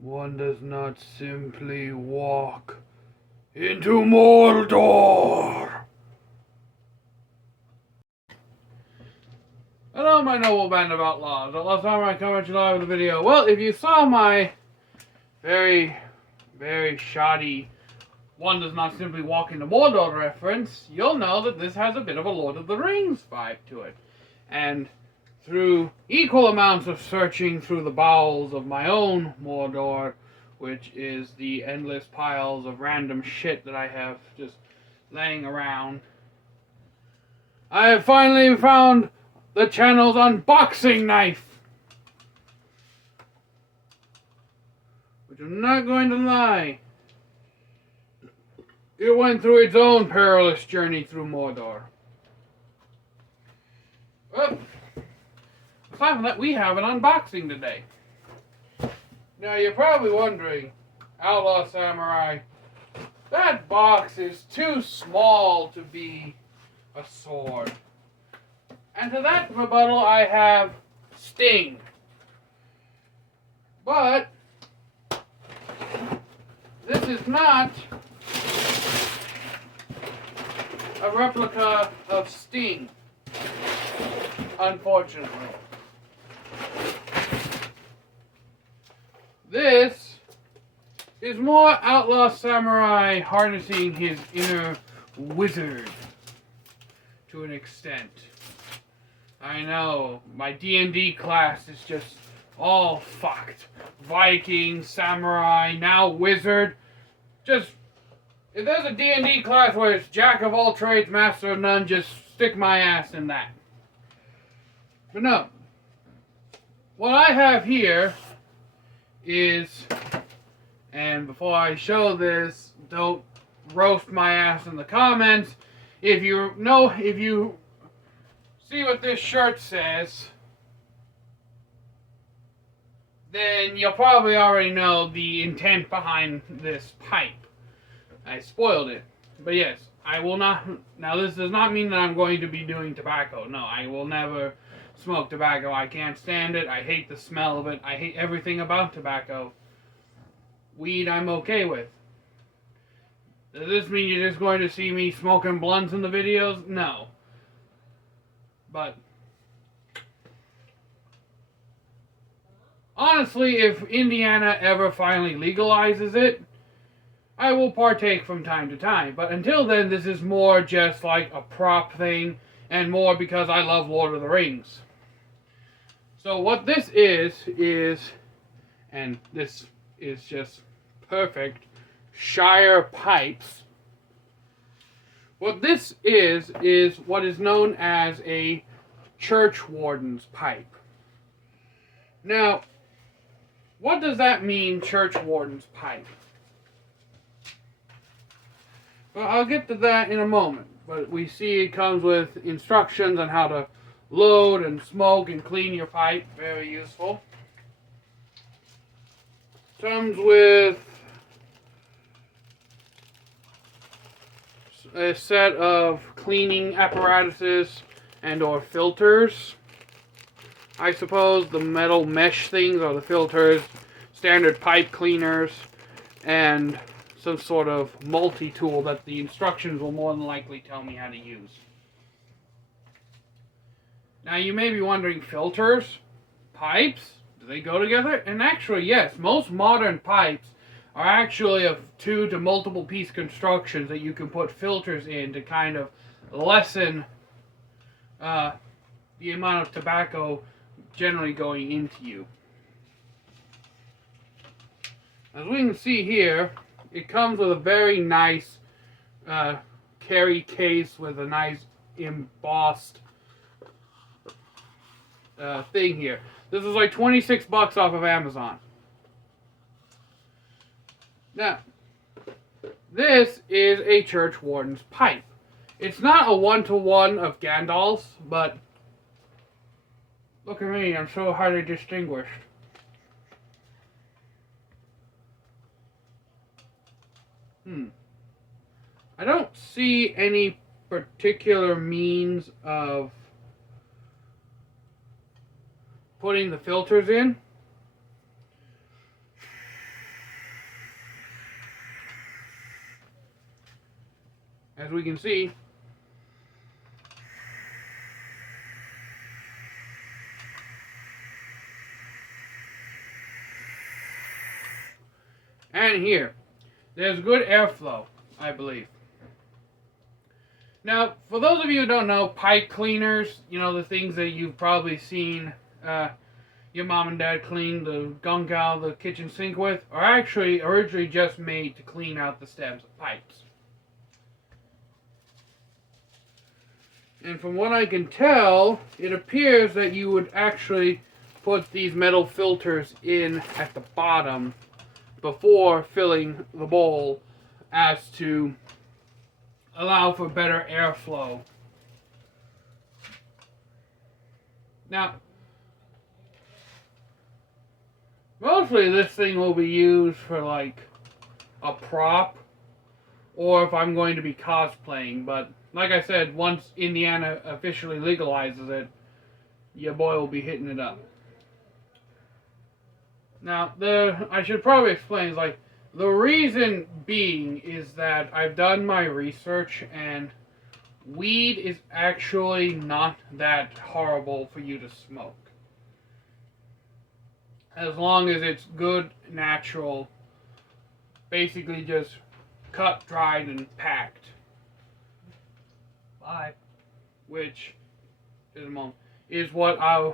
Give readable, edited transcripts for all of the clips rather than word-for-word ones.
One does not simply walk into Mordor. Hello, my noble band of outlaws. Last time I come at you live with a video. Well, if you saw my very, very shoddy One Does Not Simply Walk into Mordor reference, you'll know that this has a bit of a Lord of the Rings vibe to it. And through equal amounts of searching through the bowels of my own Mordor, which is the endless piles of random shit that I have just laying around, I have finally found the channel's unboxing knife. Which I'm not going to lie, it went through its own perilous journey through Mordor. Well, aside from that, we have an unboxing today. Now, you're probably wondering, Outlaw Samurai, that box is too small to be a sword. And to that rebuttal, I have Sting. But this is not a replica of Sting, unfortunately. This is more Outlaw Samurai harnessing his inner wizard to an extent. I know, my D&D class is just all fucked. Viking, samurai, now wizard. Just, if there's a D&D class where it's jack of all trades, master of none, just stick my ass in that. But no. What I have here is, and before I show this, don't roast my ass in the comments. If you see what this shirt says, then you'll probably already know the intent behind this pipe. I spoiled it. But yes, I will not. Now, this does not mean that I'm going to be doing tobacco. No, I will never smoke tobacco. I can't stand it. I hate the smell of it. I hate everything about tobacco. Weed, I'm okay with. Does this mean you're just going to see me smoking blunts in the videos? No. But honestly, if Indiana ever finally legalizes it, I will partake from time to time. But until then, this is more just like a prop thing, and more because I love Lord of the Rings. So what this is, and this is just perfect, shire pipes. What this is what is known as a church warden's pipe. Now, what does that mean, church warden's pipe? Well, I'll get to that in a moment, but we see it comes with instructions on how to load and smoke and clean your pipe. Very useful. Comes with a set of cleaning apparatuses and or filters. I suppose the metal mesh things are the filters, standard pipe cleaners, and some sort of multi-tool that the instructions will more than likely tell me how to use. Now you may be wondering, filters? Pipes? Do they go together? And actually, yes, most modern pipes are actually of two to multiple piece constructions that you can put filters in to kind of lessen the amount of tobacco generally going into you. As we can see here, it comes with a very nice carry case with a nice embossed thing here. This is like 26 bucks off of Amazon. Now, this is a church warden's pipe. It's not a one-to-one of Gandalf's, but look at me, I'm so highly distinguished. I don't see any particular means of putting the filters in. as we can see. And here, there's good airflow, I believe. Now, for those of you who don't know, pipe cleaners, you know, the things that you've probably seen your mom and dad clean the gunk out of the kitchen sink with, are actually originally just made to clean out the stems of pipes. And from what I can tell, it appears that you would actually put these metal filters in at the bottom before filling the bowl, as to allow for better airflow. Now, mostly this thing will be used for like a prop, or if I'm going to be cosplaying, but like I said, once Indiana officially legalizes it, your boy will be hitting it up. Now, I should probably explain, like, the reason being is that I've done my research, and weed is actually not that horrible for you to smoke. As long as it's good, natural, basically just cut, dried, and packed. Bye. Which is what I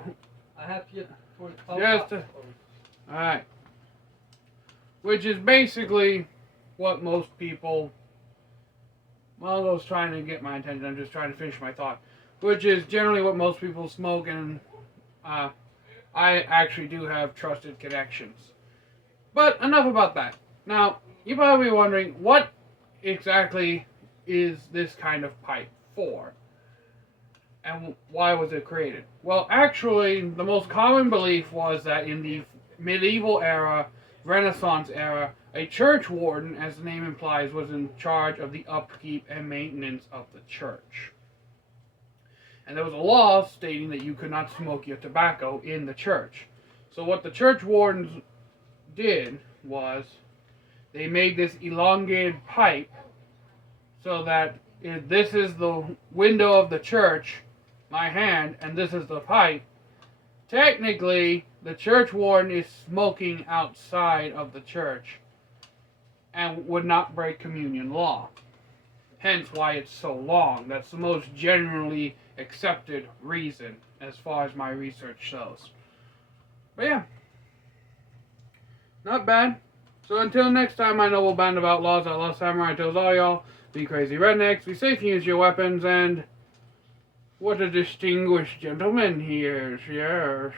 have to for just alright. Which is basically what most people, well, I was trying to get my attention, I'm just trying to finish my thought. Which is generally what most people smoke, and I actually do have trusted connections. But enough about that. Now, you're probably wondering, what exactly is this kind of pipe for? And why was it created? Well, actually, the most common belief was that in the medieval era, Renaissance era, a church warden, as the name implies, was in charge of the upkeep and maintenance of the church. And there was a law stating that you could not smoke your tobacco in the church. So what the church wardens did was they made this elongated pipe so that if this is the window of the church, my hand, and this is the pipe, technically the church warden is smoking outside of the church and would not break communion law. Hence why it's so long. That's the most generally accepted reason as far as my research shows. But yeah, not bad. So until next time, my noble band of outlaws, Outlaw Samurai tells all y'all, be crazy rednecks, be safe and use your weapons, and what a distinguished gentleman he is, yes.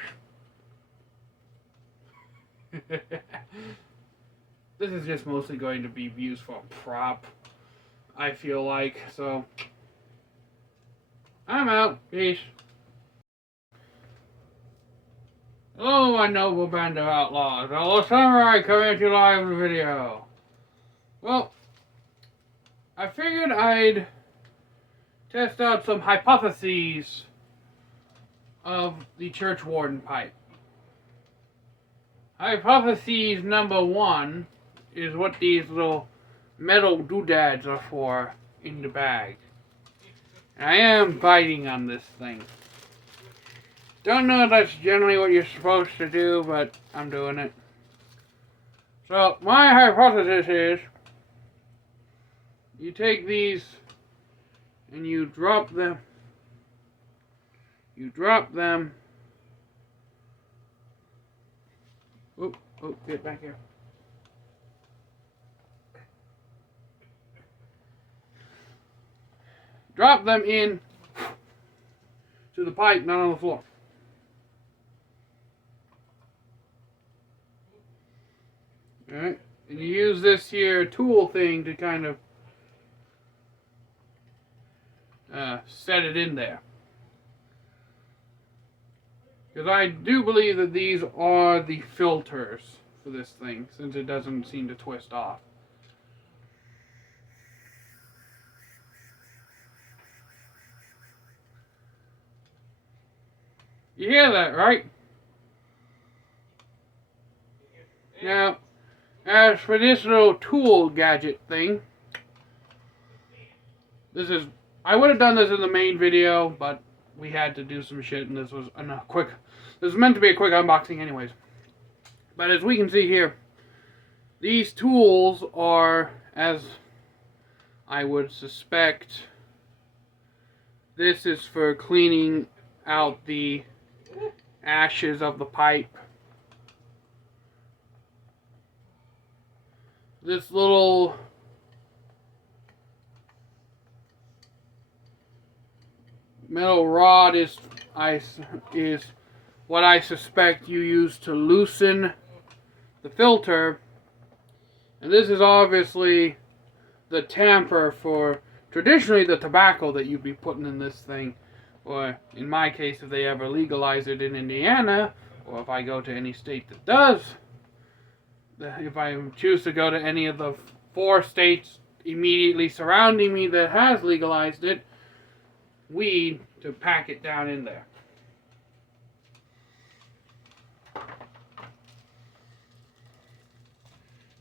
This is just mostly going to be used for a prop, I feel like, so I'm out. Peace. Hello, my noble band of outlaws. Outlaw Samurai coming at you live with a video. Well, I figured I'd test out some hypotheses of the church warden pipe. Hypothesis number 1 is what these little metal doodads are for in the bag. And I am biting on this thing. Don't know if that's generally what you're supposed to do, but I'm doing it. So, my hypothesis is, you take these and you drop them. You drop them. Oh, get back here. Drop them in to the pipe, not on the floor. Alright, and you use this here tool thing to kind of set it in there. Because I do believe that these are the filters for this thing, since it doesn't seem to twist off. You hear that, right? Now, as for this little tool gadget thing, I would have done this in the main video, but we had to do some shit, and this was meant to be a quick unboxing anyways. But as we can see here, these tools are, as I would suspect, this is for cleaning out the ashes of the pipe. This little metal rod is what I suspect you use to loosen the filter, and this is obviously the tamper for traditionally the tobacco that you'd be putting in this thing, or in my case if they ever legalize it in Indiana, or if I go to any state that does, if I choose to go to any of the 4 states immediately surrounding me that has legalized it, weed to pack it down in there.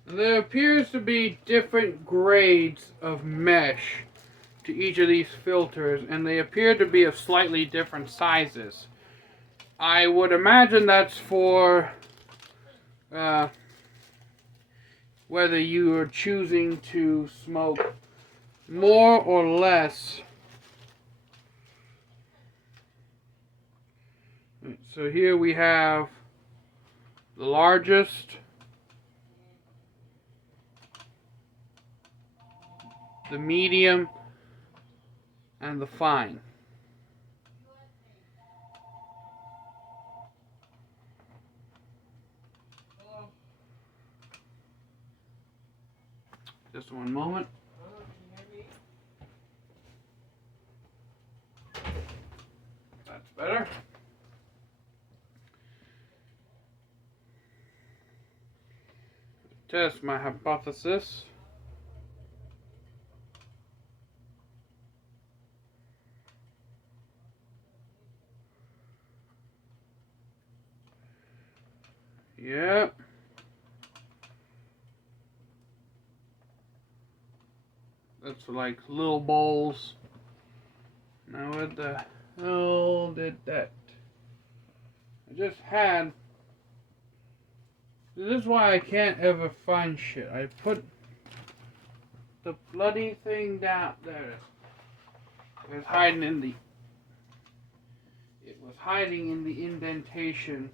There appears to be different grades of mesh to each of these filters, and they appear to be of slightly different sizes. I would imagine that's for whether you are choosing to smoke more or less. So here we have the largest, the medium, and the fine. Just one moment. That's better. Test my hypothesis. Yep. That's like little bowls. Now what the hell did that? I just had. This is why I can't ever find shit. I put the bloody thing down. There it is. It was hiding in the. It was hiding in the indentation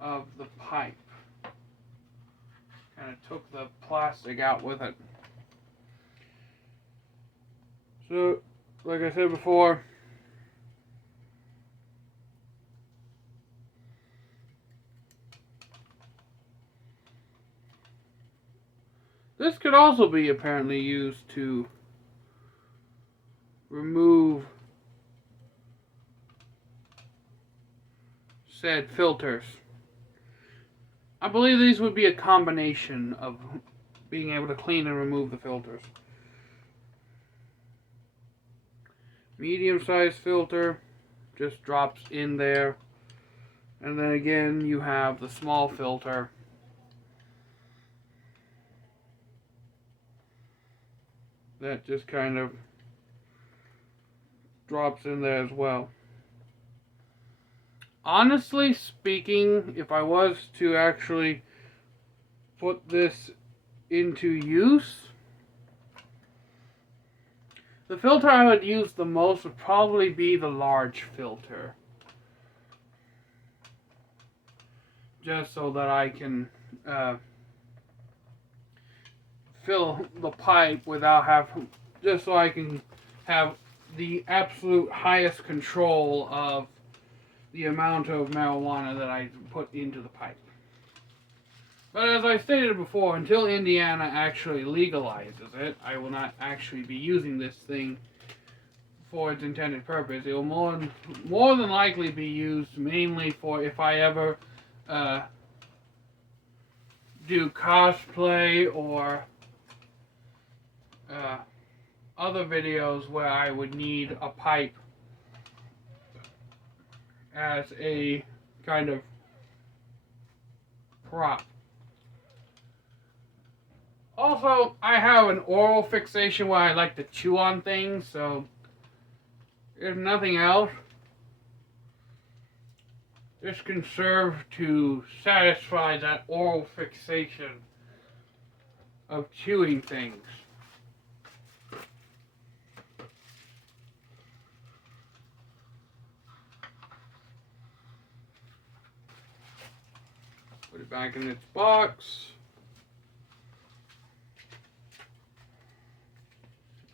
of the pipe. Kind of took the plastic out with it. So, like I said before, this could also be apparently used to remove said filters. I believe these would be a combination of being able to clean and remove the filters. Medium-sized filter just drops in there, and then again you have the small filter that just kind of drops in there as well. Honestly speaking, if I was to actually put this into use, the filter I would use the most would probably be the large filter. Just so that I can fill the pipe without having, just so I can have the absolute highest control of the amount of marijuana that I put into the pipe. But as I stated before, until Indiana actually legalizes it, I will not actually be using this thing for its intended purpose. It will more than likely be used mainly for if I ever do cosplay or other videos where I would need a pipe as a kind of prop. Also, I have an oral fixation where I like to chew on things, so if nothing else, this can serve to satisfy that oral fixation of chewing things. Put it back in its box.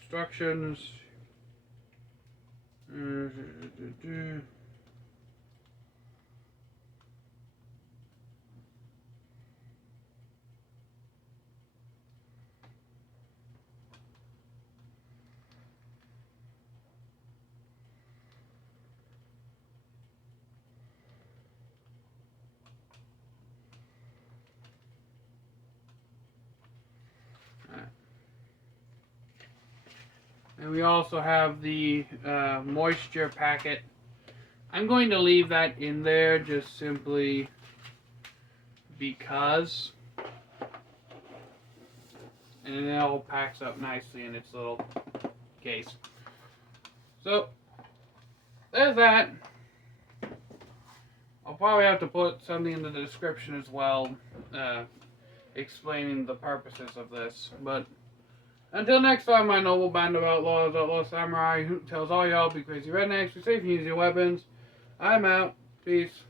Instructions. And we also have the moisture packet. I'm going to leave that in there just simply because. And it all packs up nicely in its little case. So, there's that. I'll probably have to put something in the description as well, explaining the purposes of this. But until next time, my noble band of outlaws, outlaw samurai, who tells all y'all be crazy rednecks, be safe and use your weapons. I'm out. Peace.